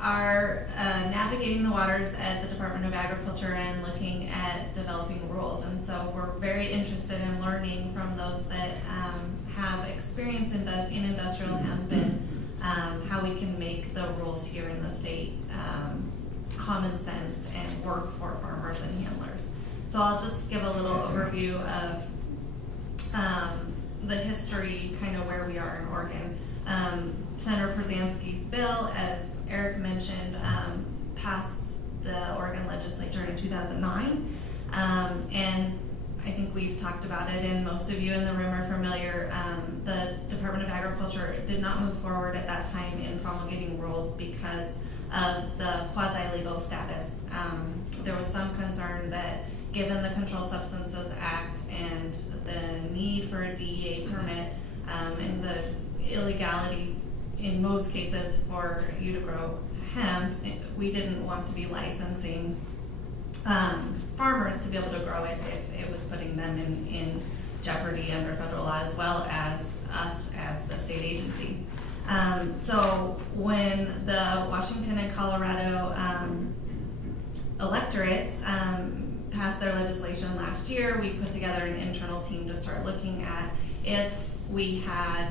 are navigating the waters at the Department of Agriculture and looking at developing rules. And so we're very interested in learning from those that have experience in industrial hemp and how we can make the rules here in the state common sense and work for farmers and handlers. So I'll just give a little overview of the history, kind of where we are in Oregon. Senator Przanski's bill, as Eric mentioned, passed the Oregon legislature in 2009. And I think we've talked about it, and most of you in the room are familiar. The Department of Agriculture did not move forward at that time in promulgating rules because of the quasi-legal status. There was some concern that given the Controlled Substances Act and the need for a DEA permit and the illegality in most cases for you to grow hemp, we didn't want to be licensing farmers to be able to grow it if it was putting them in jeopardy under federal law, as well as us as the state agency. So when the Washington and Colorado electorates passed their legislation last year, we put together an internal team to start looking at if we had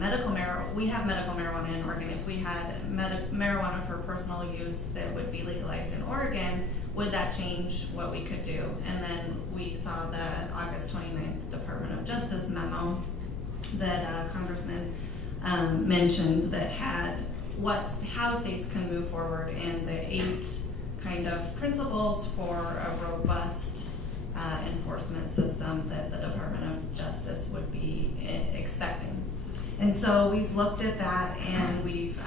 medical marijuana. We have medical marijuana in Oregon. If we had marijuana for personal use that would be legalized in Oregon, would that change what we could do? And then we saw the August 29th Department of Justice memo that Congressman mentioned that had how states can move forward and the 8 kind of principles for a robust enforcement system that the Department of Justice would be expecting. And so we've looked at that, and we've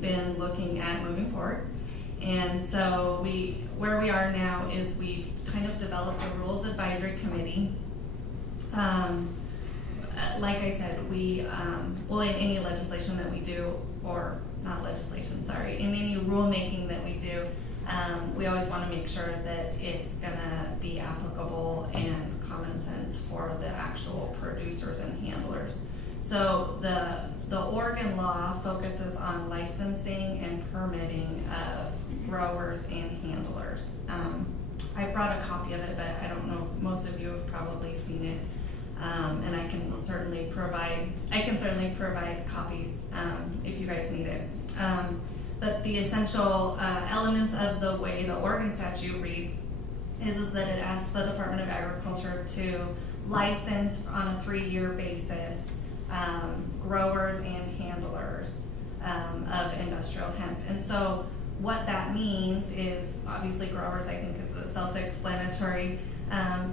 been looking at moving forward. And so where we are now is we've kind of developed a rules advisory committee. Like I said, we in any legislation that we do, or not legislation, sorry, in any rulemaking that we do, we always want to make sure that it's gonna be applicable and common sense for the actual producers and handlers. So the Oregon law focuses on licensing and permitting of growers and handlers. I brought a copy of it, but I don't know if most of you have probably seen it. And I can certainly provide copies if you guys need it. But the essential elements of the way the Oregon statute reads is that it asks the Department of Agriculture to license on a 3-year basis growers and handlers of industrial hemp. And so what that means is, obviously growers I think is a self-explanatory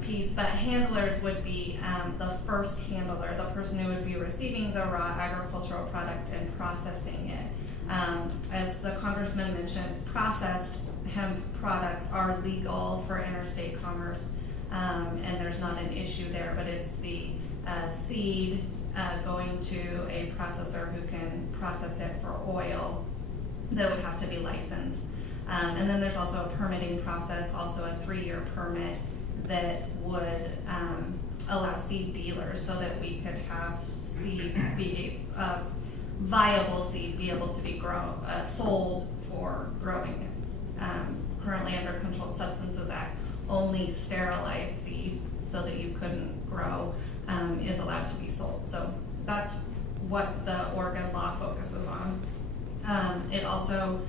piece, but handlers would be the first handler, the person who would be receiving the raw agricultural product and processing it. As the Congressman mentioned, processed hemp products are legal for interstate commerce, and there's not an issue there, but it's the seed going to a processor who can process it for oil that would have to be licensed. And then there's also a permitting process, also a 3-year permit that would allow seed dealers so that we could have seed be viable seed be able to be sold for growing it. Currently under Controlled Substances Act, only sterilized seed, so that you couldn't grow, is allowed to be sold. So that's what the Oregon law focuses on. It also,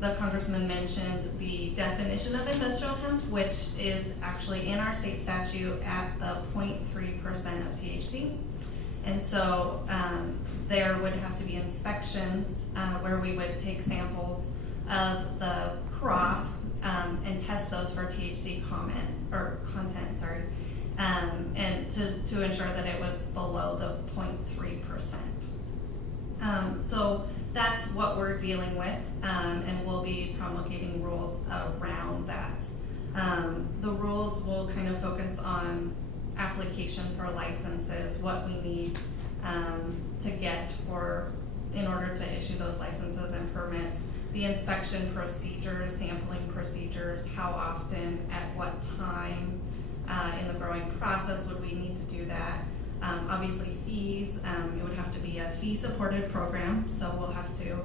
the Congressman mentioned the definition of industrial hemp, which is actually in our state statute at the 0.3% of THC. And so there would have to be inspections where we would take samples of the crop and test those for THC content, and to ensure that it was below the 0.3%. So that's what we're dealing with, and we'll be promulgating rules around that. The rules will kind of focus on application for licenses, what we need to get in order to issue those licenses and permits, the inspection procedures, sampling procedures, how often, at what time in the growing process would we need to do that. Obviously fees, it would have to be a fee-supported program, so we'll have to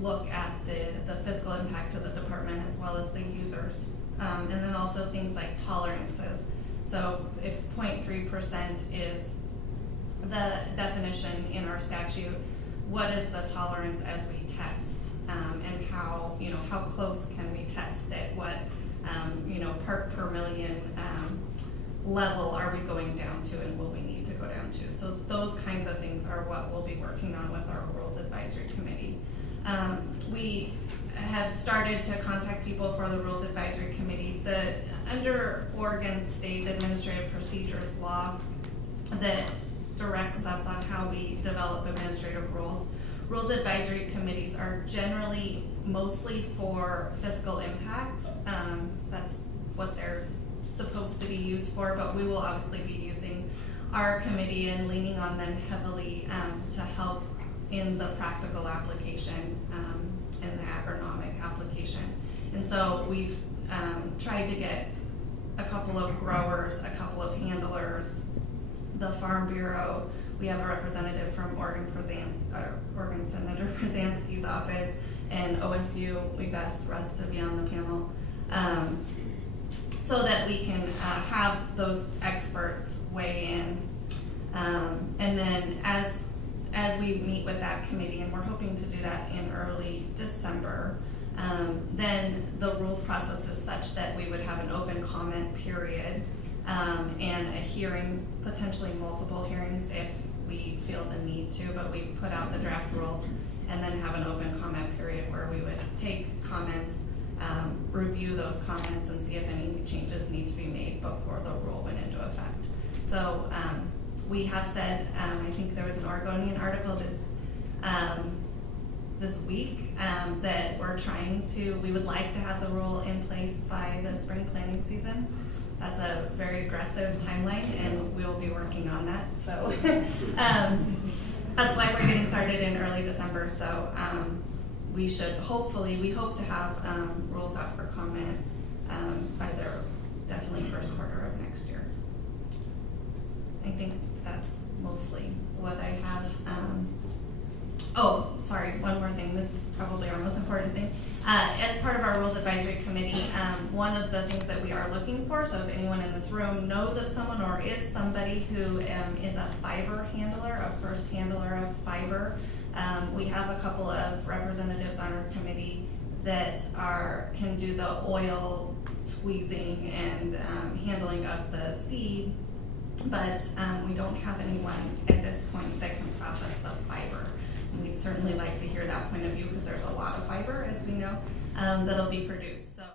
look at the fiscal impact to the department as well as the users. And then also things like tolerances. So if 0.3% is the definition in our statute, what is the tolerance as we test? And how close can we test it? What, part per million level are we going down to, and will we need to go down to? So those kinds of things are what we'll be working on with our Rules Advisory Committee. We have started to contact people for the Rules Advisory Committee. Under Oregon State Administrative Procedures law that directs us on how we develop administrative rules, Rules Advisory Committees are generally mostly for fiscal impact. That's what they're supposed to be used for, but we will obviously be using our committee and leaning on them heavily to help in the practical application and the agronomic application. And so we've tried to get a couple of growers, a couple of handlers, the Farm Bureau. We have a representative from Oregon Senator Przansky's office, and OSU. We've asked Russ to be on the panel so that we can have those experts weigh in. And then as we meet with that committee, and we're hoping to do that in early December, then the rules process is such that we would have an open comment period and a hearing, potentially multiple hearings if we feel the need to, but we put out the draft rules and then have an open comment period where we would take comments, review those comments, and see if any changes need to be made before the rule went into effect. So we have said, I think there was an Oregonian article this week that we would like to have the rule in place by the spring planting season. That's a very aggressive timeline, and we'll be working on that. So that's why we're getting started in early December. So we hope to have rules out for comment by their definitely first quarter of next year. I think that's mostly what I have. Oh, sorry, one more thing. This is probably our most important thing. As part of our Rules Advisory Committee, one of the things that we are looking for, so if anyone in this room knows of someone or is somebody who is a fiber handler, a first handler of fiber, we have a couple of representatives on our committee that can do the oil squeezing and handling of the seed, but we don't have anyone at this point that can process the fiber. And we'd certainly like to hear that point of view because there's a lot of fiber, as we know, that'll be produced.